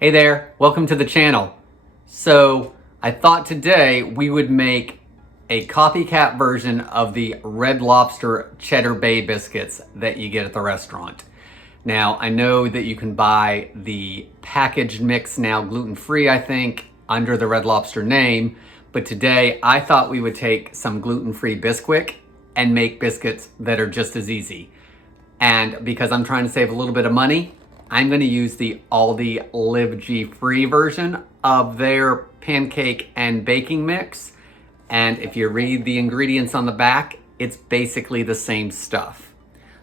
Hey there, welcome to the channel. So I thought today we would make a copycat version of the Red Lobster Cheddar Bay biscuits that you get at the restaurant. Now I know that you can buy the packaged mix now gluten-free, I think, under the Red Lobster name, but today I thought we would take some gluten-free Bisquick and make biscuits that are just as easy. And because I'm trying to save a little bit of money, I'm going to use the Aldi Live G-free version of their pancake and baking mix. And if you read the ingredients on the back, it's basically the same stuff.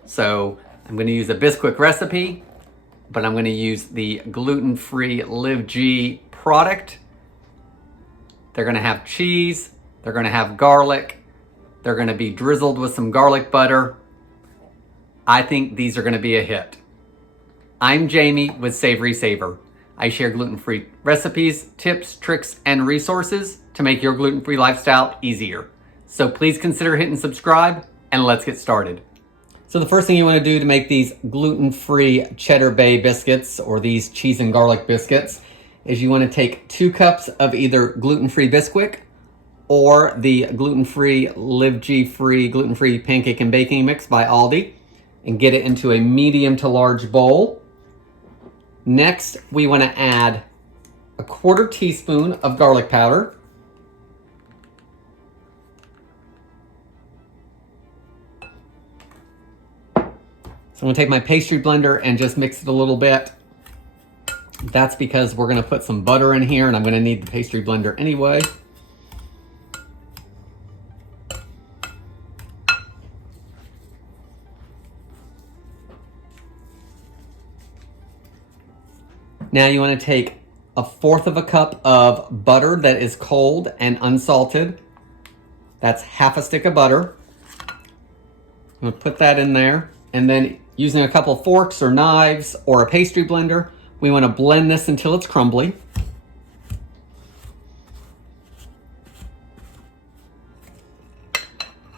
So I'm going to use a Bisquick recipe, but I'm going to use the gluten-free Live G product. They're going to have cheese, they're going to have garlic, they're going to be drizzled with some garlic butter. I think these are going to be a hit. I'm Jamie with Savorysaver. I share gluten-free recipes, tips, tricks, and resources to make your gluten-free lifestyle easier. So please consider hitting subscribe and let's get started. So the first thing you want to do to make these gluten-free Cheddar Bay biscuits or these cheese and garlic biscuits is you want to take 2 cups of either gluten-free Bisquick or the gluten-free Live G-free gluten-free pancake and baking mix by Aldi, and get it into a medium to large bowl. Next, we want to add a 1/4 teaspoon of garlic powder. So I'm going to take my pastry blender and just mix it a little bit. That's because we're going to put some butter in here and I'm going to need the pastry blender anyway. Now you want to take 1/4 cup of butter that is cold and unsalted. That's 1/2 stick of butter. I'm going to put that in there. And then using a couple forks or knives or a pastry blender, we want to blend this until it's crumbly.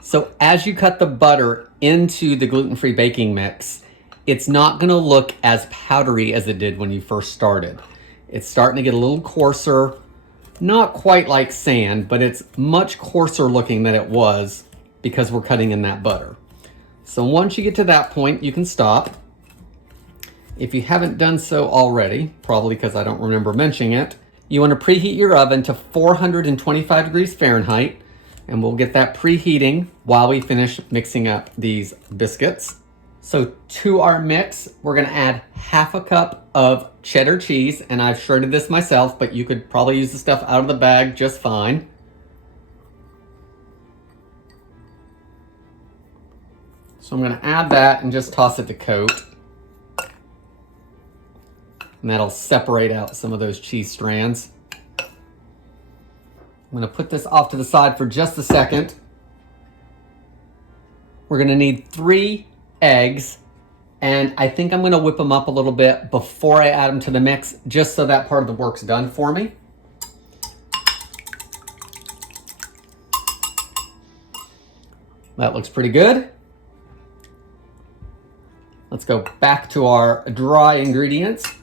So as you cut the butter into the gluten-free baking mix, it's not going to look as powdery as it did when you first started. It's starting to get a little coarser, not quite like sand, but it's much coarser looking than it was because we're cutting in that butter. So once you get to that point, you can stop. If you haven't done so already, probably because I don't remember mentioning it, you want to preheat your oven to 425 degrees Fahrenheit, and we'll get that preheating while we finish mixing up these biscuits. So to our mix, we're going to add 1/2 cup of cheddar cheese, and I've shredded this myself, but you could probably use the stuff out of the bag just fine. So I'm going to add that and just toss it to coat. And that'll separate out some of those cheese strands. I'm going to put this off to the side for just a second. We're going to need 3 eggs, and I think I'm going to whip them up a little bit before I add them to the mix, just so that part of the work's done for me. That looks pretty good. Let's go back to our dry ingredients.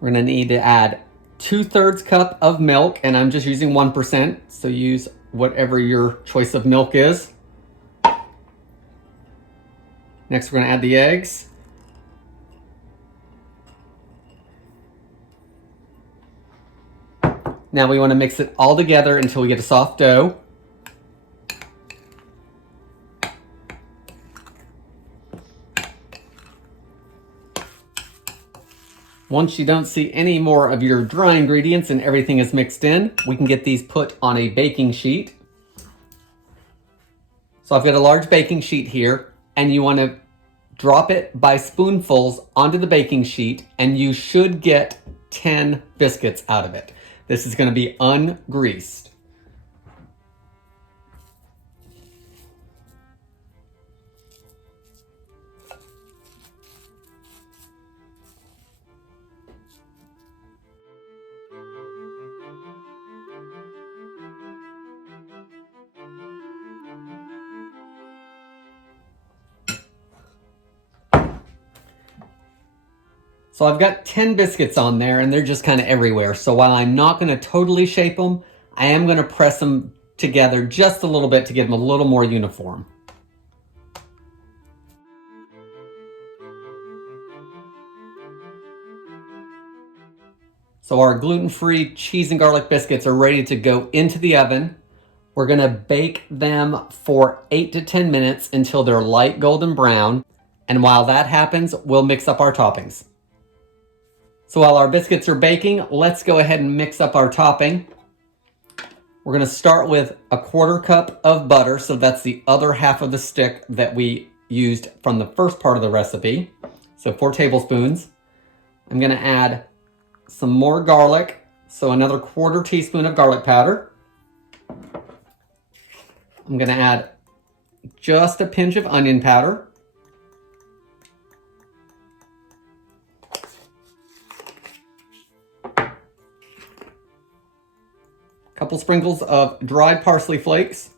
We're going to need to add 2/3 cup of milk, and I'm just using 1%, so use whatever your choice of milk is. Next, we're going to add the eggs. Now we want to mix it all together until we get a soft dough. Once you don't see any more of your dry ingredients and everything is mixed in, we can get these put on a baking sheet. So I've got a large baking sheet here, and you want to drop it by spoonfuls onto the baking sheet, and you should get 10 biscuits out of it. This is going to be ungreased. So I've got 10 biscuits on there and they're just kind of everywhere. So while I'm not going to totally shape them, I am going to press them together just a little bit to get them a little more uniform. So our gluten-free cheese and garlic biscuits are ready to go into the oven. We're going to bake them for 8 to 10 minutes until they're light golden brown. And while that happens, we'll mix up our toppings. So while our biscuits are baking, let's go ahead and mix up our topping. We're going to start with a 1/4 cup of butter. So that's the other half of the stick that we used from the first part of the recipe. So 4 tablespoons. I'm going to add some more garlic. So another 1/4 teaspoon of garlic powder. I'm going to add just a pinch of onion powder. Couple sprinkles of dried parsley flakes.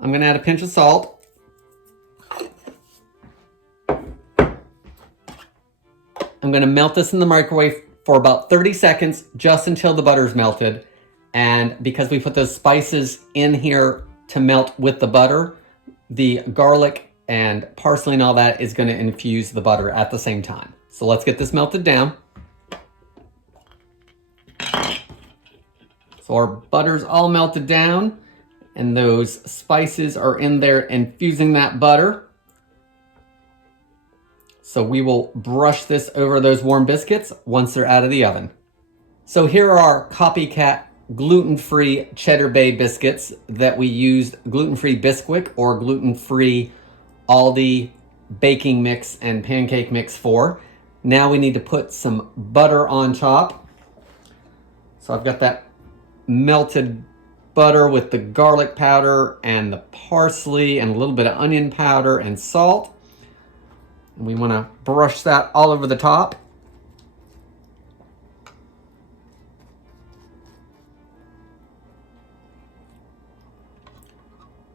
I'm going to add a pinch of salt. I'm going to melt this in the microwave for about 30 seconds, just until the butter's melted. And because we put those spices in here to melt with the butter, the garlic and parsley and all that is going to infuse the butter at the same time. So let's get this melted down. So our butter's all melted down and those spices are in there infusing that butter. So we will brush this over those warm biscuits once they're out of the oven. So here are our copycat gluten-free Cheddar Bay biscuits that we used gluten-free Bisquick or gluten-free Aldi baking mix and pancake mix for. Now we need to put some butter on top. So I've got that melted butter with the garlic powder and the parsley and a little bit of onion powder and salt. And we want to brush that all over the top.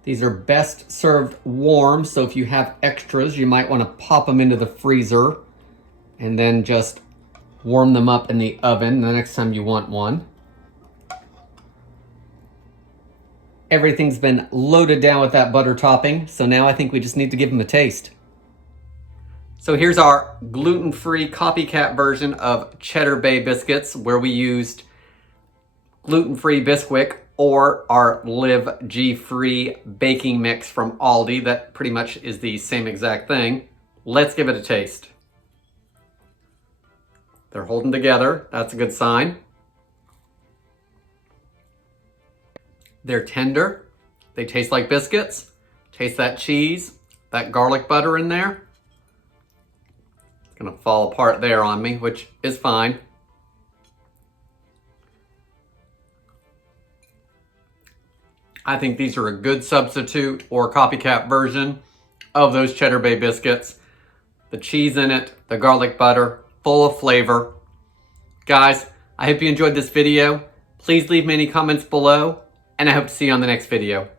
These are best served warm, so if you have extras, you might want to pop them into the freezer and then just warm them up in the oven the next time you want one. Everything's been loaded down with that butter topping, so now I think we just need to give them a taste. So here's our gluten-free copycat version of Cheddar Bay biscuits, where we used gluten-free Bisquick or our Live G-free baking mix from Aldi. That pretty much is the same exact thing. Let's give it a taste. They're holding together. That's a good sign. They're tender. They taste like biscuits. Taste that cheese, that garlic butter in there. It's gonna fall apart there on me, which is fine. I think these are a good substitute or copycat version of those Cheddar Bay biscuits. The cheese in it, the garlic butter, full of flavor. Guys, I hope you enjoyed this video. Please leave me any comments below, and I hope to see you on the next video.